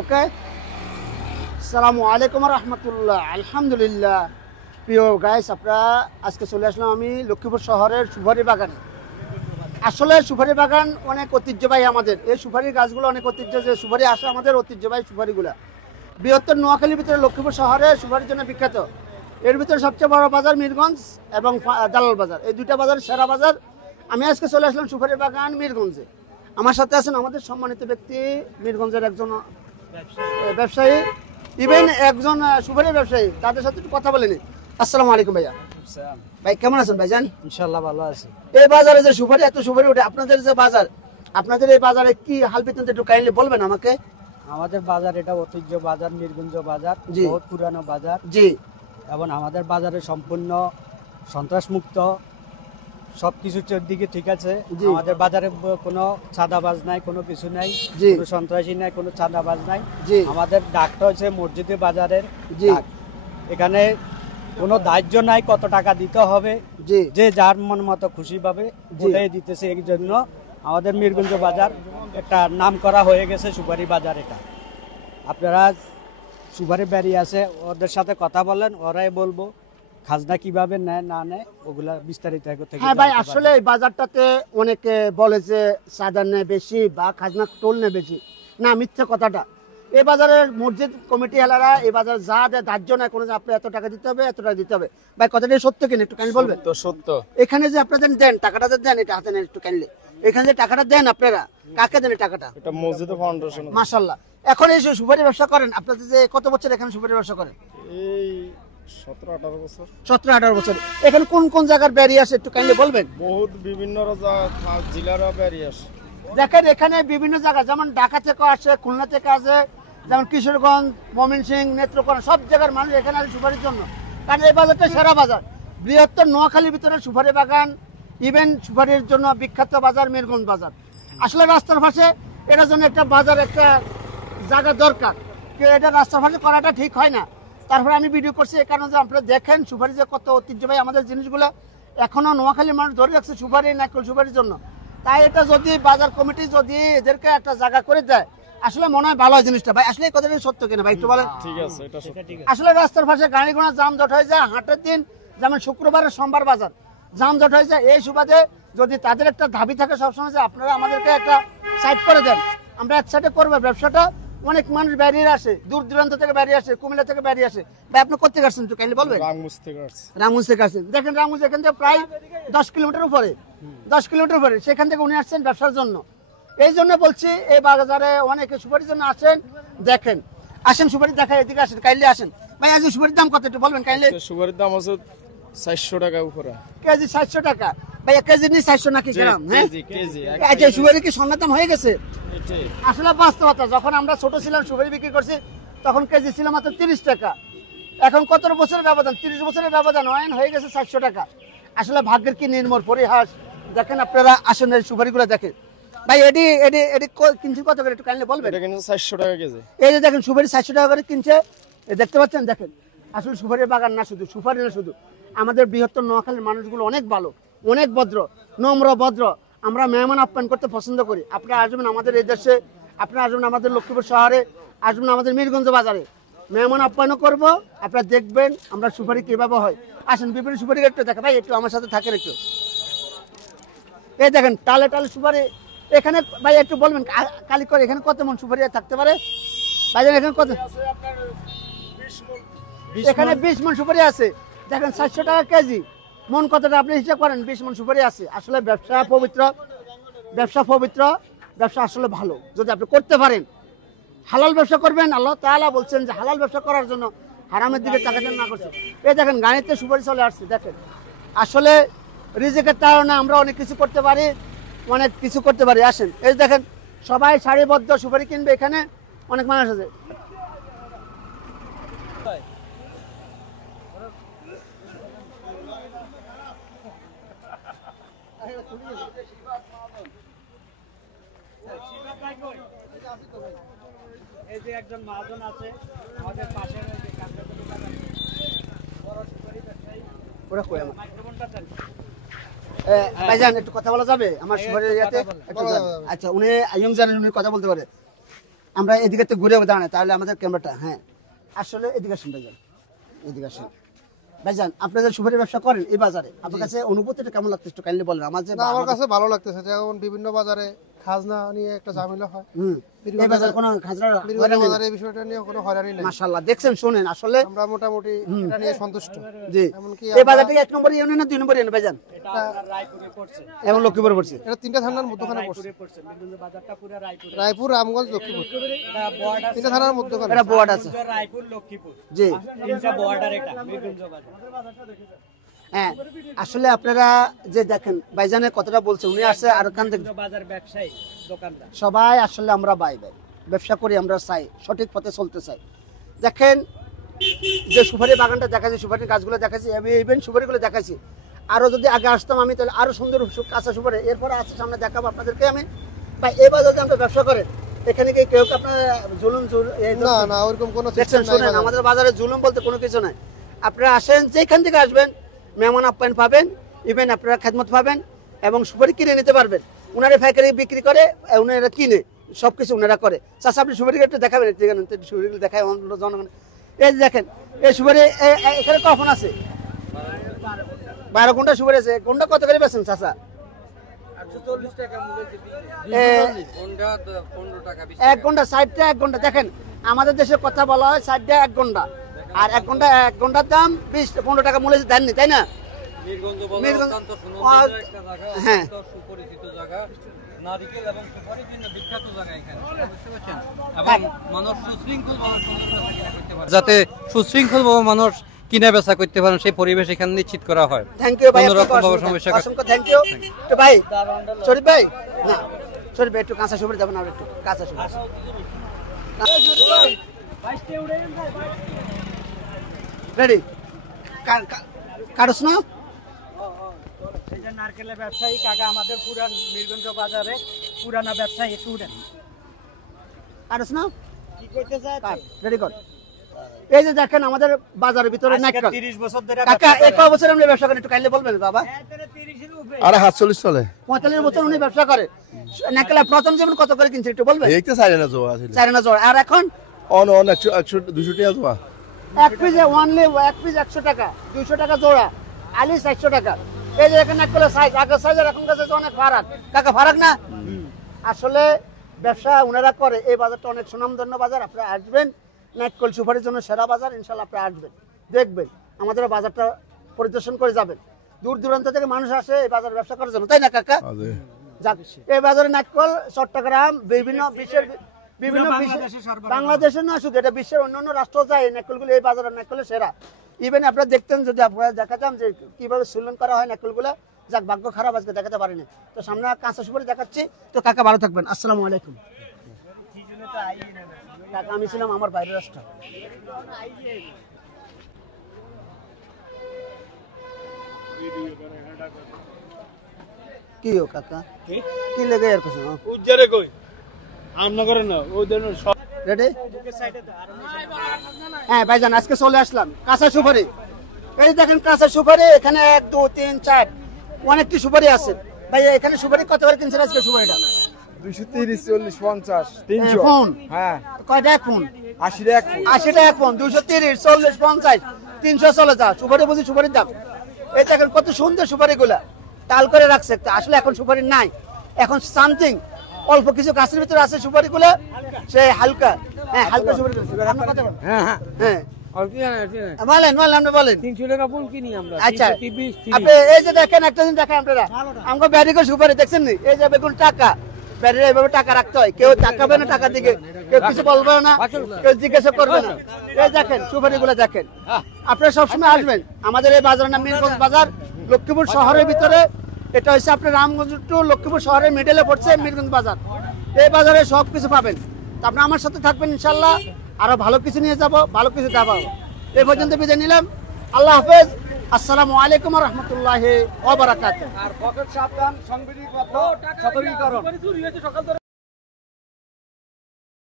ওকে। আসসালামু আলাইকুম রহমতুল্লাহ। আলহামদুলিল্লাহ। প্রিয় গাইস, আপনারা আজকে চলে আসলাম আমি লক্ষ্মীপুর শহরের সুপারি বাগানে। আসলে সুপারি বাগান অনেক ঐতিহ্যবাহী আমাদের। এই সুপারি গাছগুলো অনেক ঐতিহ্য, যে সুপারি আসে আমাদের ঐতিহ্যবাহী সুপারিগুলো। বৃহত্তর নোয়াখালীর ভিতরে লক্ষ্মীপুর শহরে সুপারির জন্য বিখ্যাত। এর ভিতরে সবচেয়ে বড় বাজার মিরগঞ্জ এবং দালাল বাজার, এই দুইটা বাজার সেরা বাজার। আমি আজকে চলে আসলাম সুপারি বাগান মিরগঞ্জে। আমার সাথে আছেন আমাদের সম্মানিত ব্যক্তি, মিরগঞ্জের একজন ব্যবসায়ী, ইভেন একজন সুপারি ব্যবসায়ী। তাদের সাথে একটু কথা বলে নি। আসসালামু আলাইকুম ভাইয়া। ভাই কেমন আছেন ভাইজান? ইনশাআল্লাহ ভালো আছি। এই বাজারে যে সুপারি, এত সুপারি ওঠে, আপনাদের যে বাজার, আপনাদের এই বাজারে কি হাল বেতন একটু কাইন্ডলি বলবেন আমাকে? আমাদের বাজার এটা ঐতিহ্য বাজার, মিরগঞ্জ বাজার, বহুত পুরানো বাজার। জি। এবং আমাদের বাজারে সম্পূর্ণ সন্ত্রাস মুক্ত, সবকিছু চারদিকে ঠিক আছে। আমাদের বাজারে কোনো চাঁদাবাজ নাই, কোনো কিছু নাই, কোনো সন্ত্রাসী নাই, কোনো চাঁদাবাজ নাই। আমাদের ডাকটা হচ্ছে মসজিদের বাজারের ডাক। এখানে কোনো দাহ্য নাই কত টাকা দিতে হবে, যে যার মন মতো খুশি ভাবে ওটাই দিতেছে। এই জন্য আমাদের মিরগঞ্জ বাজার একটা নাম করা হয়ে গেছে সুপারি বাজার। এটা আপনারা সুপারি বেরিয়ে আছে, ওদের সাথে কথা বলেন, ওরাই বলবো খাজনা কিভাবে নেয় না নেয়, ওগুলা বিস্তারিত। হ্যাঁ ভাই, আসলে এই বাজারটাতে অনেকে বলে যে চাঁদা নেয় বেশি বা খাজনা টোল নেয় বেশি। না, মিথ্যা কথাটা। এই বাজারের মসজিদ কমিটি এলারা এই বাজার যা দেয় ধার্য নয় কোনো, যে আপনি এত টাকা দিতে হবে, এত টাকা দিতে হবে। ভাই কথাটা সত্য কিনা একটু কাইন্ডলি বলবেন? সত্য। এখানে যে আপনাদের দেন টাকাটা যে দেন, এটা হাতে নেন একটু কাইন্ডলি। এখানে যে টাকাটা দেন আপনারা, কাকে দেন এই টাকাটা? এটা মসজিদ ফাউন্ডেশন। মাশাআল্লাহ। এখন এই সুপারি ব্যবসা করেন, আপনাদের যে কত বছর এখানে সুপারি ব্যবসা করেন? এই 17-18 বছর। 17-18 বছর। এখানে কোন কোন জায়গার ব্যারি আসে একটু কাইন্ডলি বলবেন? বহুত বিভিন্ন জেলার ব্যারি আসে। দেখেন এখানে বিভিন্ন জায়গা, যেমন ঢাকা থেকে আসে, খুলনা থেকে আসে, যেমন কিশোরগঞ্জ, ময়মনসিংহ, নেত্রকোনা, সব জায়গার মানুষ এখানে আসে সুপারির জন্য। কারণ এই বাজারটা সেরা বাজার। বৃহত্তর নোয়াখালীর ভিতরে সুপারি বাগান, ইভেন সুপারির জন্য বিখ্যাত বাজার মিরগঞ্জ বাজার। আসলে রাস্তার পাশে এটার জন্য একটা বাজার, একটা জায়গা দরকার। কেউ এটা রাস্তার পাশে করাটা ঠিক হয় না। তারপরে আমি ভিডিও করছি এই কারণে যে আপনারা দেখেন সুপারি যে কত ঐতিহ্যবাহী আমাদের জিনিসগুলো এখনো নোয়াখালীর মানুষ ধরে রাখছে সুপারি, নারকেল সুপারির জন্য। তাই এটা যদি বাজার কমিটি যদি এদেরকে একটা জায়গা করে দেয়, আসলে মনে হয় ভালো হয় জিনিসটা। ভাই আসলে এই কথাটা সত্য কিনা ভাই একটু বলেন? ঠিক আছে, এটা সত্য। আসলে রাস্তার পাশে গাড়ি ঘোড়া জামজট হয়ে যায়, হাটের দিন যেমন শুক্রবারের সোমবার বাজার জামজট হয়ে যায়। এই সুবাদে যদি তাদের একটা দাবি থাকে সবসময় যে আপনারা আমাদেরকে একটা সাইড করে দেন, আমরা এক সাইডে করবো ব্যবসাটা। অনেক মানুষ বেরিয়ে আসে, দূর দূরান্ত থেকে বেরিয়ে আসে, কুমিল্লা থেকে বেরিয়ে আসে। ভাই আপনি কোথেকে আসছেন একটু কাইন্ডলি বলবেন? রামগঞ্জ থেকে আসছি। রামগঞ্জ থেকে আসছেন। দেখেন রামগঞ্জ এখান থেকে প্রায় 10 কিলোমিটার উপরে, 10 কিলোমিটার উপরে। সেখান থেকে উনি আসছেন ব্যবসার জন্য। এই জন্য বলছি এই বাজারে অনেকে সুপারির জন্য আসেন। দেখেন, আসেন সুপারি দেখা, এদিকে আসেন কাইন্ডলি আসেন। ভাই আজ সুপারির দাম কত একটু বলবেন কাইন্ডলি? সুপারির দাম আছে 400 টাকা উপরে। কেজি 400 টাকা। ভাই এক কেজি নি 400 নাকি গ্রাম? হ্যাঁ কেজি। আচ্ছা, সুপারি কি সোনার দাম হয়ে গেছে? আসলে বাস্তবতা, যখন আমরা ছোট ছিলাম সুপারি বিক্রি করছি তখন কেজি ছিল মাত্র 30 টাকা। এখন কত বছরের ব্যবধান? 30 বছরের ব্যবধান হয়ে গেছে 400 টাকা। আসলে ভাগ্যের কি নির্মল পরিহাস। দেখেন আপনারা আসেন এই সুপারিগুলো দেখেন। ভাই এডি এডি এডি কিনছি কত করে একটু কাইন্ডলি বলবেন? এটা কিন্তু 400 টাকা কেজি। এই যে দেখেন সুপারি 400 টাকা করে কিনছে, দেখতে পাচ্ছেন? দেখেন আসলে সুপারির বাগান না, শুধু সুপারি না, শুধু আমাদের বৃহত্তর নোয়াখালীর মানুষগুলো অনেক ভালো, অনেক ভদ্র, নম্র ভদ্র। আমরা মেহমান আপ্যায়ন করতে পছন্দ করি। আপনারা আসবেন আমাদের এই দেশে, আপনারা আসবেন আমাদের লক্ষ্মীপুর শহরে, আসবেন আমাদের মিরগঞ্জ বাজারে, মেহমান আপ্যায়নও করবো। আপনারা দেখবেন আমরা সুপারি কিভাবে হয়। আসেন বিভিন্ন সুপারি একটু দেখা। ভাই একটু আমার সাথে থাকেন একটু। এই দেখেন টালে টালে সুপারি এখানে। ভাই একটু বলবেন কালি করে এখানে কত মন সুপারি থাকতে পারে? ভাই এখানে কত? এখানে 20 মন সুপারি আছে। দেখেন 400 টাকা কেজি, মন কতটা আপনি হিসাব করেন। 20 মন সুপারি আছে। আসলে ব্যবসা পবিত্র, ব্যবসা পবিত্র, ব্যবসা আসলে ভালো যদি আপনি করতে পারেন। হালাল ব্যবসা করবেন। আল্লাহ তাআলা বলছেন যে হালাল ব্যবসা করার জন্য হারামের দিকে তাকাতেন না করছে। এই দেখেন গাড়িতে সুপারি চলে আসছে। দেখেন আসলে রিজিকের কারণে আমরা অনেক কিছু করতে পারি, অনেক কিছু করতে পারি। আসেন এই দেখেন সবাই সারিবদ্ধ সুপারি কিনবে। এখানে অনেক মানুষ আছে। এই যে একজন মহাজন আছে আমাদের পাশে, ভাইজান একটু কথা বলা যাবে আমার সুপারির ইয়াতে? আচ্ছা, উনি ইয়ং জেনারেশন কথা বলতে পারে। আমরা এদিকে তো ঘুরে দাঁড়াই, তাহলে আমাদের ক্যামেরাটা, হ্যাঁ আসলে এদিকে আসুন ভাইজান, এদিকে আসুন ভাইজান। আপনি যে সুপারি ব্যবসা করেন এই বাজারে, আপনার কাছে অনুভূতিটা কেমন লাগতেছে একটু কাইন্ডলি বলেন। আমার কাছে ভালো লাগতেছে, যেমন বিভিন্ন বাজারে খাজনা নিয়ে একটা ঝামেলা হয়, এই বাজারে কোনো খাজনা বাজারে এই বিষয়টা নিয়ে কোনো হয়রানি নেই। মাশাআল্লাহ, দেখছেন শুনেন, আসলে আমরা মোটামুটি এটা নিয়ে সন্তুষ্ট। জি, এমনকি এই বাজারটা 1 নম্বর ইউনিয়ন না 2 নম্বর ইউনিয়ন ভাইজান? এটা আপনার রায়পুরে পড়ছে, এবং লক্ষ্মীপুরে পড়ছে। এটা তিনটা থানার মধ্যখানে পড়ছে, রায়পুরে পড়ছে, মিরগঞ্জ বাজারটা পুরো রায়পুরে, রায়পুর, রামগঞ্জ, লক্ষ্মীপুর, এটা বর্ডার, তিনটা থানার মধ্যখানে। এটা বোর্ড আছে, রায়পুর লক্ষ্মীপুর, জি তিনটা বর্ডার এটা মিরগঞ্জ বাজার। হ্যাঁ আসলে আপনারা যে দেখেন ভাইজানের কথাটা বলছে, উনি আসছে আর ওখান থেকে বাজার ব্যবসায়ী দোকানদার সবাই আসলে আমরা ভাই ব্যবসা করি, আমরা চাই সঠিক পথে চলতে চাই। দেখেন যে সুপারি বাগানটা দেখাচ্ছি, সুপারির গাছগুলো দেখাচ্ছি, আমি ইভেন সুপারিগুলো দেখাচ্ছি, আরো যদি আগে আসতাম আমি তাহলে আরো সুন্দর কাঁচা সুপারি এরপরে আসছে সামনে দেখাবো আপনাদেরকে আমি। ভাই এই বাজারে আমরা ব্যবসা করেন, এখানে কি কেউ আপনার জুলুম না না ওরকম কোনো দেখছেন শুনেন, আমাদের বাজারে জুলুম বলতে কোনো কিছু নাই। আপনারা আসেন, যেখান থেকে আসবেন মেহমান আপ্যায়ন পাবেন, ইভেন আপনারা খেদমত পাবেন এবং সুপারি কিনে নিতে পারবেন। উনারা পাইকারি বিক্রি করে, উনারা কিনে সবকিছু উনারা করে। চাষা আপনি সুপারি একটু দেখাবেন, সুপারিগুলো দেখায় জনগণ। এই যে দেখেন এই সুপারি এখানে কখন আছে 12 ঘন্টা সুপারি আছে। ঘন্টা কত করে বেছেন চাষা? 1 ঘন্টা 60 টাকা 1 ঘন্টা। দেখেন আমাদের দেশে কথা বলা হয় 60 টাকা 1 ঘন্টা, আর 1 ঘন্টার দাম 20-15 টাকা মূল্য দেননি, তাই না? হ্যাঁ সুপরিচিত জায়গা, নারিকেল এবং সুপারির জন্য বিখ্যাত জায়গা এখানে, বুঝতে পারছেন? এবং মানুষ সুশৃঙ্খল যাতে সুশৃঙ্খল ভাবে মানুষ কিনা বেচা করতে পারেন সেই পরিবেশ এখানে নিশ্চিত করা হয়। থ্যাংক ইউ ভাই, সমস্যা অসংখ্য থ্যাংক ইউ। তো ভাই শরীফ ভাই, না শরীফ ভাই একটু কাঁচা সুপারি দেবেন, আর একটু কাঁচা সুপারি রেডি কাটছ না? এই যে নারকেলের ব্যবসায়ী কাকা আমাদের পুরান মিরগঞ্জ বাজারে পুরানা ব্যবসায়ী, একটু উঠেন কাটছ না? কি করতে চায় রেডি কর। এই যে দেখেন আমাদের বাজারের ভিতরে নারকেল, 30 বছর ধরে কাকা এক বছর আমরা ব্যবসা করি, একটু কাইন্ডলি বলবেন বাবা। 30 এর উপরে আরে 47 চলে 45 বছর উনি ব্যবসা করে। নারকেল প্রথম যেমন কত করে কিনছে একটু বলবেন? এইটা চাই না জোয়া আছে 4 না জোড়া, আর এখন অন 100 200 টাকা জোয়া এক পিস অনলি এক পিস 100 টাকা, 200 টাকা জোড়া, আলি 400 টাকা। এই যে এখানে নারকেলের সাইজ, আগের সাইজ আর এখনকার সাইজ অনেক ফারাক। কাকা ফারাক না? আসলে ব্যবসা উনারা করে। এই বাজারটা অনেক সুনামধন্য বাজার, আপনারা আসবেন, নারকেল সুপারির জন্য সেরা বাজার। ইনশাআল্লাহ আপনারা আসবেন, দেখবেন, আমাদের বাজারটা পরিদর্শন করে যাবেন। দূর দূরান্ত থেকে মানুষ আসে এই বাজারে ব্যবসা করার জন্য, তাই না কাকা? যাক, এই বাজারে নারকেল চট্টগ্রাম বিভিন্ন বিশ্বের বাংলাদেশের না শুধু, এটা বিশ্বের অন্যান্য রাষ্ট্র যায় এই নারকেলগুলো, এই বাজারের নারকেলের সেরা। ইভেন আপনারা দেখতেন, যদি আপনারা দেখাতাম যে কিভাবে সুলন করা হয় নারকেলগুলো, যাক ভাগ্য খারাপ আজকে দেখাতে পারিনি। তো সামনে কাঁচা সুপারি দেখাচ্ছি। তো কাকা ভালো থাকবেন, আসসালামু আলাইকুম। কাকা আমি ছিলাম আমার বাইরের রাষ্ট্র। কি ও কাকা কি লেগে আর কিছু উজ্জারে কই আমনা করেন না ওই দেন রেডি? হ্যাঁ ভাইজান আজকে চলে আসলাম কাঁচা সুপারি। এই দেখেন কাঁচা সুপারি, এখানে 1 2 3 4 অনেকটি সুপারি আছে। ভাই এখানে সুপারি কত করে কিনছেন আজকে সুপারিটা? 230 40 50 ফোন হ্যাঁ কয়টা এক ফোন? 80 টাকা 80 টাকা ফোন, 230 40 50 300 চলে যা। সুপারি বুঝি সুপারির দাম। এই দেখেন কত সুন্দর সুপারি গুলা তাল করে রাখছে। আসলে এখন সুপারি নাই, এখন সামথিং অল্প কিছু গাছের ভিতরে আছে সুপারি গুলা, সে হালকা। হ্যাঁ হালকা সুপারি। হ্যাঁ হ্যাঁ হ্যাঁ বলেন আপনি বলেন। 300 টাকা ফুল কিনি আমরা। আচ্ছা আপনি এই যে দেখেন একটা দিন দেখেন আপনারা আমাকে ব্যারিকো সুপারি দেখছেন নি? এই যে বেগুন টাকা ব্যারির এইভাবে টাকা রাখতে হয়, কেউ তাকাবে না টাকার দিকে, কেউ কিছু বলবে না, কেউ জিজ্ঞাসা করবে না। এই দেখেন সুপারি গুলো দেখেন। আপনারা সবসময় আসবেন, আমাদের এই বাজারের নাম মিরগঞ্জ বাজার, লক্ষ্মীপুর শহরের ভিতরে। এটা হচ্ছে আপনার রামগঞ্জ টু লক্ষ্মীপুর শহরের মিডলে পড়ছে মিরগঞ্জ বাজার। এই বাজারে সব কিছু পাবেন। তা আপনি আমার সাথে থাকবেন ইনশাল্লাহ, আরো ভালো কিছু নিয়ে যাব, ভালো কিছু দেখাবো। এই পর্যন্ত বিদায় নিলাম, আল্লাহ হাফেজ, আসসালামু আলাইকুম ওয়া রাহমাতুল্লাহি ওয়া বারাকাতুহু। আর পকেট সাবধান, সংবিধিবদ্ধ সতর্কীকরণ।